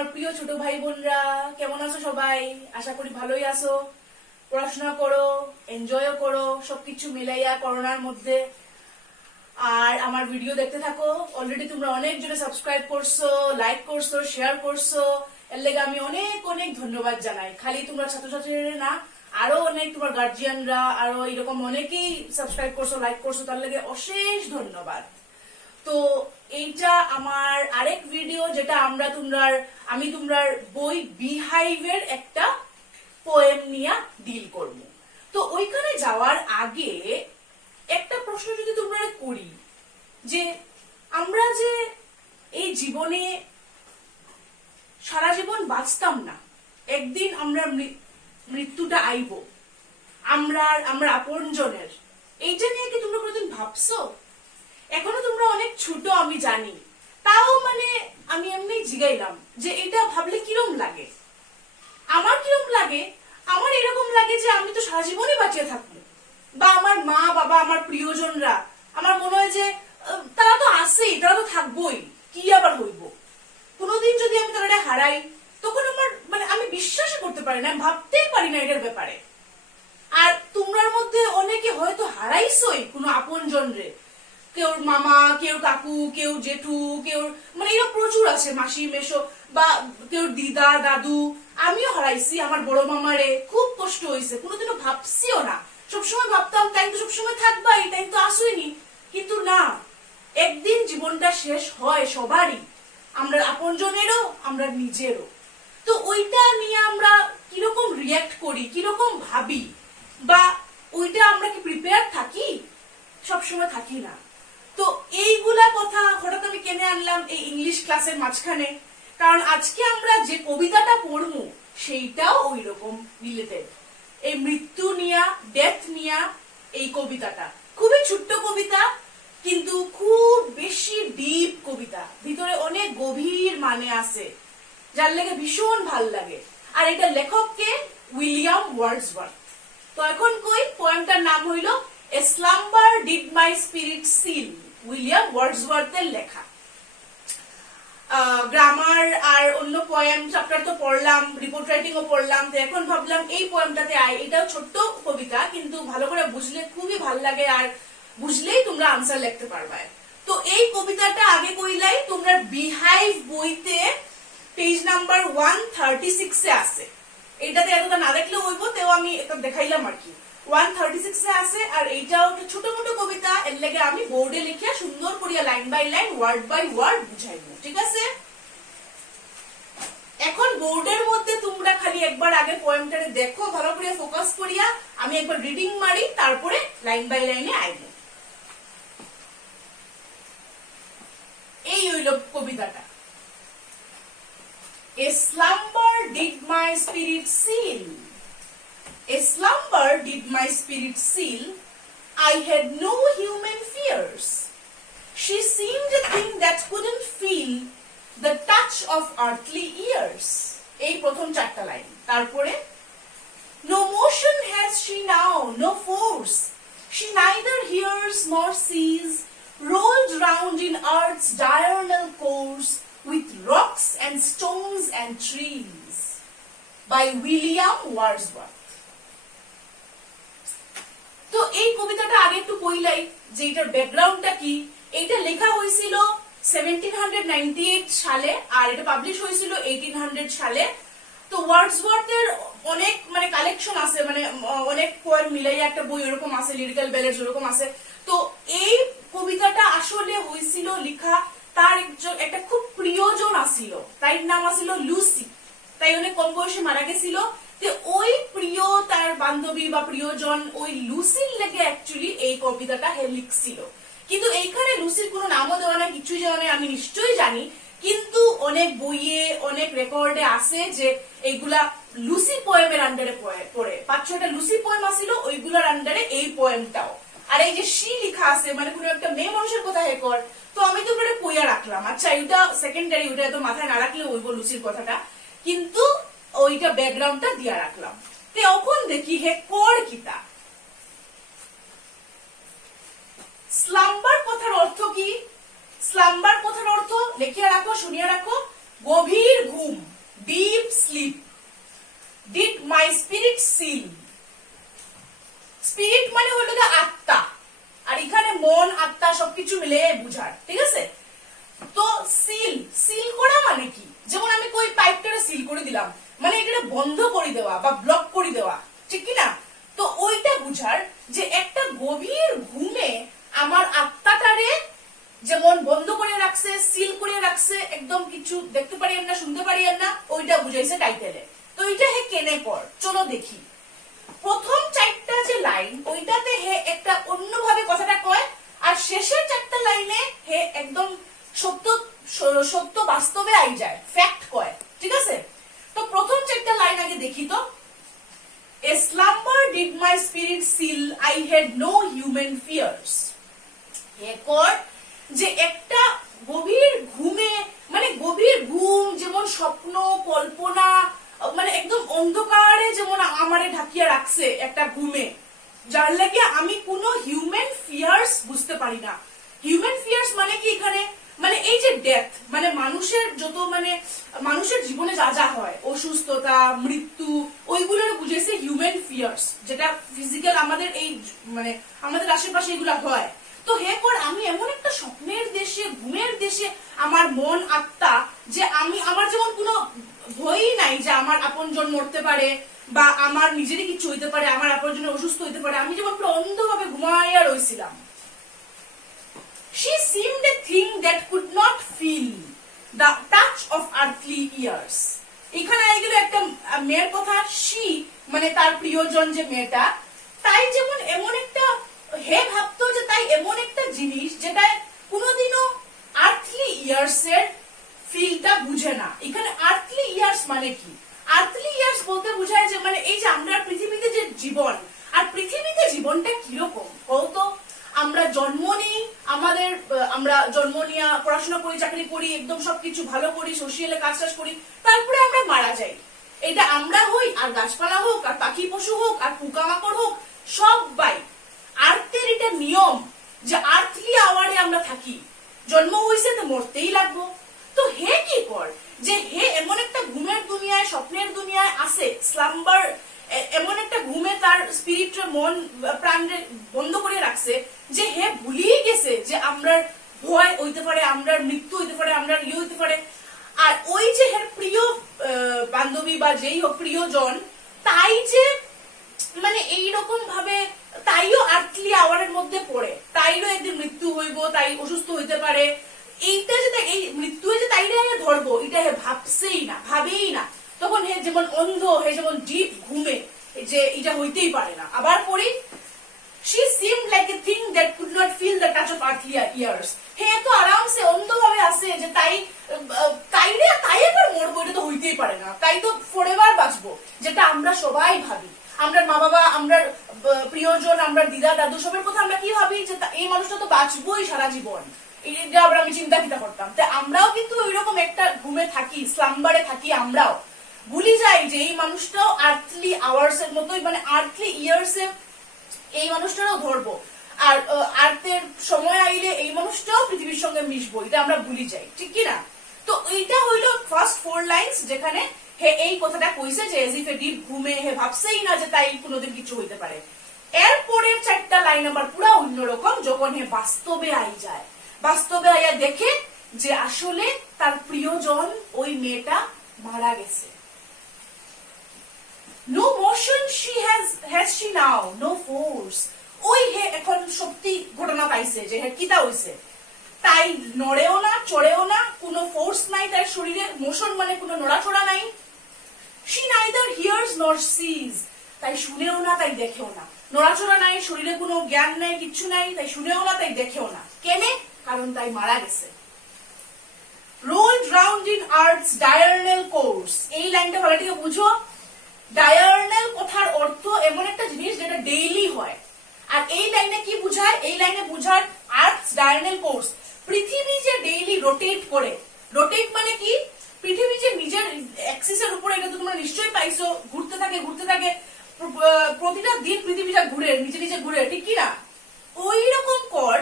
আমার প্রিয় ছোট ভাই বোনরা, কেমন আছো সবাই? আশা করি ভালোই আছো। পড়াশোনা করো, এনজয়ও করো, সবকিছু মিলাইয়া করোনার মধ্যে। আর আমার ভিডিও দেখতে থাকো। অলরেডি তোমরা অনেক জনে সাবস্ক্রাইব করছো, লাইক করছো, শেয়ার করছো। এর লেগে আমি অনেক অনেক ধন্যবাদ জানাই। খালি তোমরা ছাত্রছাত্রীরা না, আরো অনেক তোমার গার্জিয়ানরা আরো এরকম অনেকেই সাবস্ক্রাইব করছো, লাইক করছো, তার লেগে অশেষ ধন্যবাদ। তো এইটা আমার আরেক ভিডিও, যেটা আমি তোমরার বই বিহাইভের একটা পোয়েম নিয়ে ডিল করব। তো ওইখানে যাওয়ার আগে একটা প্রশ্ন যদি তোমরা করি, যে আমরা যে এই জীবনে সারা জীবন বাঁচতাম না, একদিন আমরা মৃত্যুটা আইব আমরা আপনজনের, এইটা নিয়ে কি তোমরা কোনোদিন ভাবছো? এখনো তোমরা অনেক ছোট আমি জানি, তাও আমি এমনি জিগাইলাম যে এটা ভাবলে কিরম লাগে। আমার কিরম লাগে, আমার এরকম লাগে যে আমি তো সারা জীবনই বাঁচিয়ে থাকবো, বা আমার মা বাবা আমার প্রিয়জনরা, আমার মনে হয় যে তারা তো আছেই, তারা তো থাকবোই, কি আবার হইব। কোনোদিন যদি আমি তারা হারাই, তখন আমার আমি বিশ্বাসই করতে পারি না, ভাবতেই পারি না এটার ব্যাপারে। আর তোমরার মধ্যে অনেকে হয়তো হারাইছই কোনো আপন জনরে, কেউ মামা, কেউ কাকু, কেউ জেঠু, কেউ এরকম প্রচুর আছে, মাসি মেশো, বা কেউ দিদা দাদু। আমিও হারাইছি আমার বড় মামারে, খুব কষ্ট হয়েছে, কোনোদিনও ভাবছিও না। সবসময় ভাবতাম তাই তো সবসময় থাকবাই, তাই তো আসুইনি। কিন্তু না, একদিন জীবনটা শেষ হয় সবারই, আমরা আপনজনেরও, আমরা নিজেরও। তো ওইটা নিয়ে আমরা কিরকম রিয়াক্ট করি, কিরকম ভাবি, বা ওইটা আমরা কি প্রিপেয়ার থাকি? সবসময় থাকি না। তো এইগুলা কথা হঠাৎ আমি কেনে আনলাম এই ইংলিশ ক্লাসের মাঝখানে, কারণ আজকে আমরা যে কবিতাটা পড়বো সেইটাও ওই রকম রিলেটেড। এই মৃত্যু নিয়া, ডেথ নিয়া এই কবিতাটা খুবই ছোট্ট কবিতা, কিন্তু খুব বেশি ডিপ কবিতা, ভিতরে অনেক গভীর মানে আছে, যার লেগে ভীষণ ভাল লাগে। আর এটা লেখককে উইলিয়াম ওয়ার্ডসওয়ার্থ। তো এখন কই, পোয়েমটার নাম হইল a slumber did my spirit seal, William ওয়ার্ডসওয়ার্থের লেখা। গ্রামার আর অন্য পোয়েম চ্যাপ্টার তো পড়লাম, রিপোর্ট রাইটিং ও পড়লাম, তো এখন ভাবলাম এই পোয়েমটাতে এটাও ছোট্ট কবিতা, কিন্তু ভালো করে বুঝলে খুবই ভাল লাগে, আর বুঝলেই তোমরা আনসার লিখতে পারবে। তো এই কবিতাটা আগে কইলাই তোমরা বিহাইভ বইতে পেজ নাম্বার 136 এ আছে। এইটাতে এতটা না দেখলে হইব, তেও আমি এটা দেখাইলাম আর কি। 136 এ আছে, আর এইটাও একটা ছোট মোটো কবিতা, এর লেগে আমি বোর্ডে লিখিয়া সুন্দর করিয়া line by line, word by word বুঝাইব, ঠিক আছে? এখন বোর্ডের মধ্যে তোমরা খালি একবার আগে পোয়েমটারে দেখো ভালো করে ফোকাস করিয়া, আমি একবার রিডিং মারি, তারপরে লাইন বাই লাইনে আইব। এই হইল কবিতাটা। A slumber did my spirit seal. A slumber did my spirit seal. I had no human fears. She seemed a thing that couldn't feel the touch of earthly ears. এই প্রথম চারটা line. তারপরে no motion has she now, no force. She neither hears nor sees, rolled round in earth's diurnal course, with rocks and stones and trees. By William Wordsworth. তো এই কবিতাটা আগে একটু কইলাই যে এটার ব্যাকগ্রাউন্ডটা কি। এটা লেখা হয়েছিল 1798 সালে, আর এটা পাবলিশ হয়েছিল 1800 সালে। তো ওয়ার্ডসওয়ার্থের অনেক কালেকশন আছে, অনেক পোয়েম মিলাইয়া একটা বই ওরকম আছে, লিরিক্যাল ব্যালেডস ওরকম আছে। তো এই কবিতাটা আসলে হয়েছিল লেখা, তার একটা খুব প্রিয়জন আসিল, তার নাম আসিল লুসি। তাই অনেক কম বয়সে মারা গেছিল। ওই প্রিয় তার বান্ধবী বা প্রিয়জন, ওই লুসির লেগে অ্যাকচুয়ালি এই কবিতাটা হে লিখছিল। কিন্তু এইখানে লুসির কোনো নামও দেওয়া নাই, কিছুই দেওয়া নাই, আমি নিশ্চয়ই জানি। কিন্তু অনেক বইয়ে, অনেক রেকর্ডে আছে যে এইগুলা লুসি পোয়েমের আন্ডারে পড়ে। 5-6টা লুসি পোয়েম আসিল, ওইগুলার আন্ডারে এই পোয়েমটাও। আর এই যে শি লিখা আছে, কোনো একটা মেয়ে মানুষের কথা হে কর, তো আমি তো ওটা কইয়া রাখলাম। আচ্ছা, এটা সেকেন্ডারি, ওটা এত মাথায় না রাখলে ওইব লুসির কথাটা, কিন্তু ওইটা ব্যাকগ্রাউন্ডটা দিয়া রাখলাম। তখন দেখি হে কর কিতা। স্লাম্বার কথার অর্থ কি? স্লাম্বার কথার অর্থ লিখিয়া রাখো, শুনিয়া রাখো, গভীর ঘুম, deep sleep, did my spirit seal. Spirit মানে হলো গিয়ে আত্মা, আর এখানে মন আত্মা সবকিছু মিলে বুঝার, ঠিক আছে। তো সিল, সিল করা মানে কি, যেমন আমি কই পাইপটা সিল করে দিলাম, মানে এটা বন্ধ করে দেওয়া বা ব্লক করে দেওয়া, ঠিক কি না। তো ওইটা বুঝার যে একটা গভীর ঘুমে আমার আত্মাটারে যেমন বন্ধ করে রাখছে, সিল করে রাখছে, একদম কিছু দেখতে পারি না, শুনতে পারি না, ওইটা বুঝাইছে টাইটেলে। তো এটা হে কেনে কর, চলো দেখি। প্রথম চারটা যে লাইন ওইটাতে হে একটা অন্যভাবে কথাটা কয়, আর শেষের চারটা লাইনে হে একদম সত্য সত্য বাস্তবে আই যায়, ফ্যাক্ট কয়, ঠিক আছে। তো প্রথম চারটা লাইন আগে দেখি তো। A slumber did my spirit seal, I had no human fears. এরপর যে একটা গভীর ঘুমে, মানে গভীর ঘুম যেমন স্বপ্ন কল্পনা, মানে একদম অন্ধকারে যেমন আমারে ঢাকিয়া রাখছে একটা ঘুমে, যার লাগে আমি কোনো হিউম্যান ফিয়ার্স বুঝতে পারি না। হিউম্যান ফিয়ার্স মানে কি এখানে, মানে এই যে ডেথ, মানে মানুষের যত, মানে মানুষের জীবনে যা যা হয়, অসুস্থতা, মৃত্যু, ওইগুলোর বুঝেছে হিউম্যান ফিয়ার্স, যেটা ফিজিক্যাল আমাদের এই মানে আমাদের আশেপাশে এগুলা হয়। তো হে কর আমি এমন একটা স্বপ্নের দেশে, ঘুমের দেশে আমার মন আত্মা, যে আমি আমার যেমন কোনো ভয়ই নাই যে আমার আপনজন মরতে পারে বা আমার নিজেরই কিছু হইতে পারে, আমার আপনজন অসুস্থ হইতে পারে, আমি যেমন পুরো অন্ধভাবে ঘুমাইয়া রইছিলাম। She seemed a thing that could not feel the touch of earthly years. এখানে এগুলো একটা মেয়ের কথা, she মানে তার প্রিয়জন যে মেয়েটা, তাই যেমন এমন একটা হে ভাবতো যে তাই এমন একটা জিনিস যেটা কোনোদিনও আর্থলি ইয়ার্স এর ফিলটা বুঝে না। এখানে আর্থলি ইয়ার্স মানে কি, আর্থলি ইয়ার্স বলতে বোঝায় যে মানে এই যে আমরা পৃথিবীতে যে জীবন, আর পৃথিবীতে জীবনটা কিরকম কত, আমরা জন্ম নিই, আমাদের আমরা জন্ম নিয়ে পড়াশোনা করি, চাকরি করি, একদম সবকিছু ভালো করি, সোশিয়ালে কাজ টাজ করি, তারপরে আমরা মারা যাই। এটা আমরা হই, আর গাছপালা হোক, আর পাখি পশু হোক, আর পোকামাকড় হোক, সবাই আর্থের এটা নিয়ম যে আর্থলি আওয়ারে আমরা থাকি, জন্ম হইছে তো মরতেই লাগবো। তো হে কি কর যে হে এমন একটা ঘুমের দুনিয়ায়, স্বপ্নের দুনিয়ায় আছে, স্লাম্বার এমন একটা ঘুমে তার স্পিরিট মন প্রাণ বন্ধ করে রাখছে যে হে ভুলিয়ে গেছে যে আমরা ভয় হইতে পারে, আমরা মৃত্যু হইতে পারে, আমরা ইয়ে হইতে পারে। আর ওই যে হের প্রিয় বান্ধবী বা যেই হোক প্রিয়জন, তাই যে মানে এইরকম ভাবে তাইও আর্থলি আওয়ারের মধ্যে পড়ে, তাইরও একদিন মৃত্যু হইব, তাই অসুস্থ হইতে পারে, এইটা যে এই মৃত্যু যে তাইরে ধরবো, এটা হে ভাবছেই না, ভাবেই না। তখন হে যেমন অন্ধ, হে যেমন ডিপ ঘুমে যে এটা হইতেই পারে না। আবার পড়ি, she seemed like a thing that could not feel the touch of earthly years. হে এত আরামসে অন্ধভাবে আছে যে তাই আবার মরবো, এটা তো হইতেই পারে না, তাই তো ফরএভার বাঁচবো, যেটা আমরা সবাই ভাবি। আমরা মা বাবা, আমরা প্রিয়জন, আমরা দিদা দাদু সবের কথা আমরা কি ভাবি যে এই মানুষটা তো বাঁচবোই সারা জীবন, এটা আবার আমি চিন্তা করতাম। তাই আমরাও কিন্তু ওইরকম একটা ঘুমে থাকি, স্লাম্বারে থাকি, আমরাও ভুলি যাই যে এই মানুষটাও আর্থলি আওয়ার্স এর মতোই, মানে আর্থলি ইয়ার্স এ এই মানুষটারও ধরবো, আর আর্থের সময় আইলে এই মানুষটাও পৃথিবীর সঙ্গে মিশবো, এটা আমরা ভুলি যাই, ঠিক কি না। তো এইটা হইলো ফার্স্ট 4 লাইন্স, যেখানে হে এই কথাটা কইছে যে এজ ইফ এ ডিপ ঘুমে, হে ভাবছেই না যে তাই কোনোদিন কিছু হইতে পারে। এরপরের 4টা লাইন আবার পুরা অন্যরকম, যখন হে বাস্তবে আই যায়, বাস্তবে আইয়া দেখে যে আসলে তার প্রিয়জন ওই মেয়েটা মারা গেছে। No motion she has she now, no force. ওই হে এখন সত্যি ঘটনা পাইছে যে হে কিতা হইছে, তাই নড়েও না, চড়েও না, কোনো ফোর্স নাই তার শরীরে, মোশন মানে কোনো নড়াচড়া নাই। She neither hears nor sees, তাই শুনেও না, তাই দেখেও না, নড়াচড়া নাই, শরীরে কোনো জ্ঞান নাই, কিচ্ছু নাই, তাই শুনেও না, তাই দেখেও না। কেনে? কারণ তাই মারা গেছে। Rolled round in earth's diurnal course, এই লাইনটা ভালো থেকে বুঝো। ডায়ারনাল কথার অর্থ এমন একটা জিনিস যেটা ডেইলি হয়, আর এই লাইনে কি বুঝায়, এই লাইনে বুঝায় আর্থস ডায়ারনাল কোর্স, পৃথিবী যে ডেইলি রোটেট করে। রোটেট মানে কি, পৃথিবী যে নিজের অ্যাক্সিসের উপরে, এটা তো তোমরা নিশ্চয়ই পাইছো, ঘুরতে থাকে ঘুরতে থাকে, প্রতিটা দিন পৃথিবীটা ঘুরে, নিজে নিজে ঘুরে, ঠিক কি না। ওই রকম কর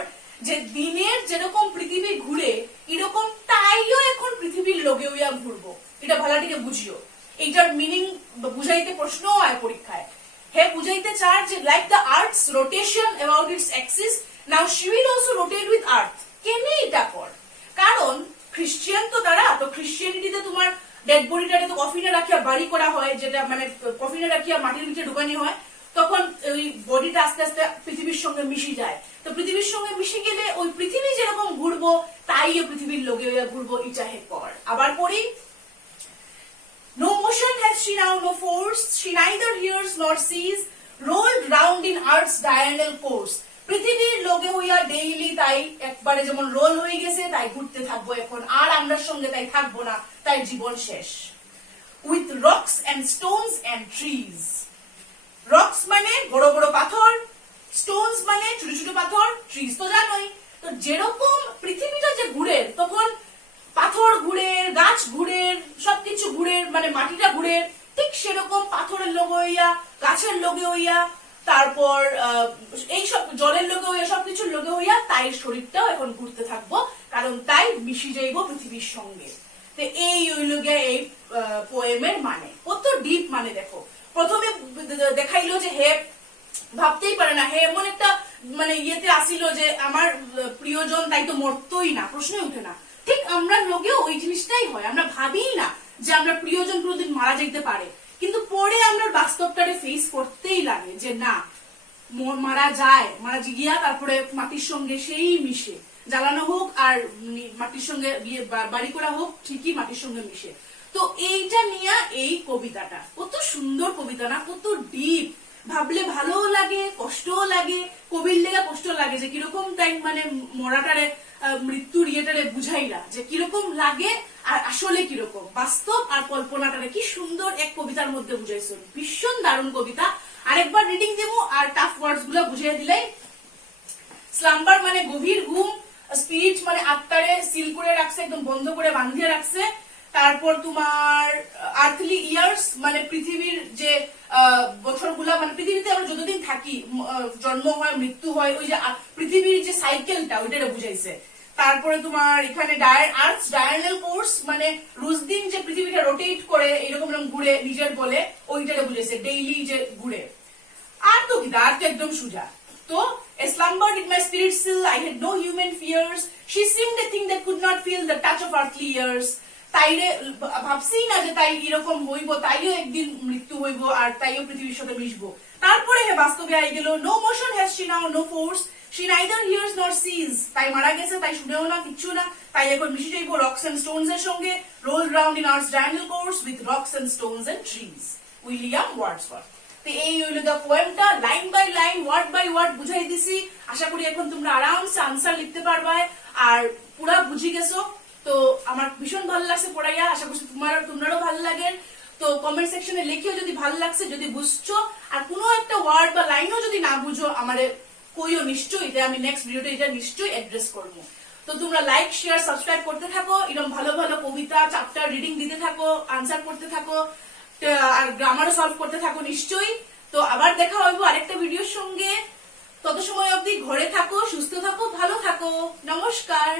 যে দিনের যেরকম পৃথিবী ঘুরে, এরকম তাইও এখন পৃথিবীর লগে হইয়া ঘুরবো, এটা ভালাটিকে বুঝিও। এইটার মিনিং বুঝাইতে প্রশ্ন হয় পরীক্ষায়। হে বুঝাইতে চার যে like the earth's rotation about its axis, now she will also rotate with earth. কেনে এটা কর? কারণ খ্রিস্টিয়ান তো তারা, তো খ্রিস্টিয়ানিটিতে তোমার ডেড বডিটাকে তো কফিনে রাখিয়া বাড়ি করা হয়, যেটা মানে কফিনে রাখিয়া মাটির নিচে ঢুকানি হয়, তখন ওই বডিটা আস্তে আস্তে পৃথিবীর সঙ্গে মিশে যায়। তো পৃথিবীর সঙ্গে মিশে গেলে ওই পৃথিবী যেরকম ঘুরবো তাইও পৃথিবীর লগে হইয়া ঘুরবো, এটা হে কর। আবার পড়ি, no motion has she now, no force, she neither hears nor sees, rolled round in earth's diurnal course. পৃথিবীর লগে হইয়া ডেইলি তাই একবারে যেমন রোল হয়ে গেছে তাই ঘুরতে থাকবো এখন, আর আমরা সঙ্গে তাই থাকবো না, তাই জীবন শেষ। With rocks and stones and trees, rocks মানে বড় বড় পাথর, স্টোনস মানে ছোট ছোট পাথর, ট্রিজ তো জানোই। তো যেরকম পৃথিবীটা যে ঘুরে, তখন পাথর ঘুরে, গাছ ঘুরে, সবকিছু ঘুরে, মানে মাটিটা ঘুরে, ঠিক সেরকম পাথরের লগে হইয়া, গাছের লগে হইয়া, তারপর এই সব জলের লগে হইয়া, সবকিছুর লগে হইয়া তাই শরীরটাও এখন ঘুরতে থাকবো, কারণ তাই মিশে যাইব পৃথিবীর সঙ্গে। তো এই হইল গিয়ে এই পোয়েমের মানে। কত ডিপ মানে দেখো। প্রথমে দেখাইলো যে হে ভাবতেই পারে না, হে এমন একটা মানে ইয়েতে আসিল যে আমার প্রিয়জন তাই তো মরতই না, প্রশ্নই উঠে না। ঠিক আমরা লোকেও ওই জিনিসটাই হয়, আমরা ভাবি না যে আমরা প্রিয়জন কোনোদিন মারা যাইতে পারে, কিন্তু পরে আমরা বাস্তবটারে ফেস করতেই লাগে যে না, মারা যায়, মারা গিয়া তারপরে মাটির সঙ্গে সেই মিশে, জ্বালানো হোক আর মাটির সঙ্গে বাড়ি করা হোক, ঠিকই মাটির সঙ্গে মিশে। তো এইটা নিয়ে এই কবিতাটা, কত সুন্দর কবিতা না, কত ডিপ, ভাবলে ভালোও লাগে, কষ্টও লাগে, কবির লেগে কষ্ট লাগে যে কিরকম তাই মানে মরাটারে, মৃত্যুর ইয়েটারে বুঝাইলা যে কিরকম লাগে আর আসলে কিরকম, বাস্তব আর কল্পনাটারে কি সুন্দর এক কবিতার মধ্যে বুঝাইছো। ভীষণ দারুণ কবিতা। আরেকবার রিডিং দেবো আর টাফ ওয়ার্ডস গুলো বুঝিয়ে দিলাই। স্লাম্বার মানে গভীর ঘুম, স্পিরিট মানে আত্মারে সিল করে রাখছে, একদম বন্ধ করে বাঁধিয়ে রাখছে। তারপর তোমার আর্থলি ইয়ার্স মানে পৃথিবীর যে বছরগুলা, মানে পৃথিবীতে আমরা যতদিন থাকি, জন্ম হয় মৃত্যু হয়, ওই যে পৃথিবীর যে সাইকেলটা ওইটা বুঝাইছে। তারপরে তোমার এখানে আর্থস ডায়ারনাল কোর্স মানে রোজ দিন যে পৃথিবীটা রোটেট করে এরকম ঘুরে নিজের বলে, ওইটারে বুঝাইছে, ডেইলি যে ঘুরে। আর তো কি, আর তো একদম সুজা। তো slumbered in my spirit still, I had no human fears, she seemed a thing that could not feel the touch of earthly years. তাইরে ভাবছি না যে তাই এরকম হইব, তাইও একদিন মৃত্যু হইব আর তাইও পৃথিবীর সাথে মিশবো। তারপরে হে বাস্তবে আই গেল, no motion has she now, no force, she neither hears nor sees, তাই মারা গেছে, তাই শুনেও না, কিচ্ছু না, তাই এখন মিশে যাইব রক্স এন্ড স্টোনস এর সঙ্গে, rolled round in earth's diurnal course with rocks and stones and trees. William Wordsworth. তো এই হইলো দা পোয়েমটা, line by line, word by word বুঝাই দিছি। আশা করি এখন তোমরা আরামসে আনসার লিখতে পারবে আর পুরা বুঝি গেছো। তো আমার ভীষণ ভালো লাগছে পড়াইয়া, আশা করছি তোমারও ভালো লাগে। তো কমেন্ট সেকশনে লিখিও যদি ভালো লাগছে, যদি বুঝছো, আর কোনো একটা ওয়ার্ড বা লাইনও যদি না বুঝো আমারে কইও নিশ্চয়ই, এটা আমি নেক্সট ভিডিওতে এটা নিশ্চয়ই অ্যাড্রেস করবো। তো তোমরা লাইক শেয়ার সাবস্ক্রাইব করতে থাকো, এরকম ভালো ভালো কবিতা চ্যাপ্টার রিডিং দিতে থাকো, আনসার করতে থাকো, আর গ্রামারও সলভ করতে থাকো নিশ্চয়ই। তো আবার দেখা হইব আরেকটা ভিডিওর সঙ্গে। তত সময় অবধি ঘরে থাকো, সুস্থ থাকো, ভালো থাকো। নমস্কার।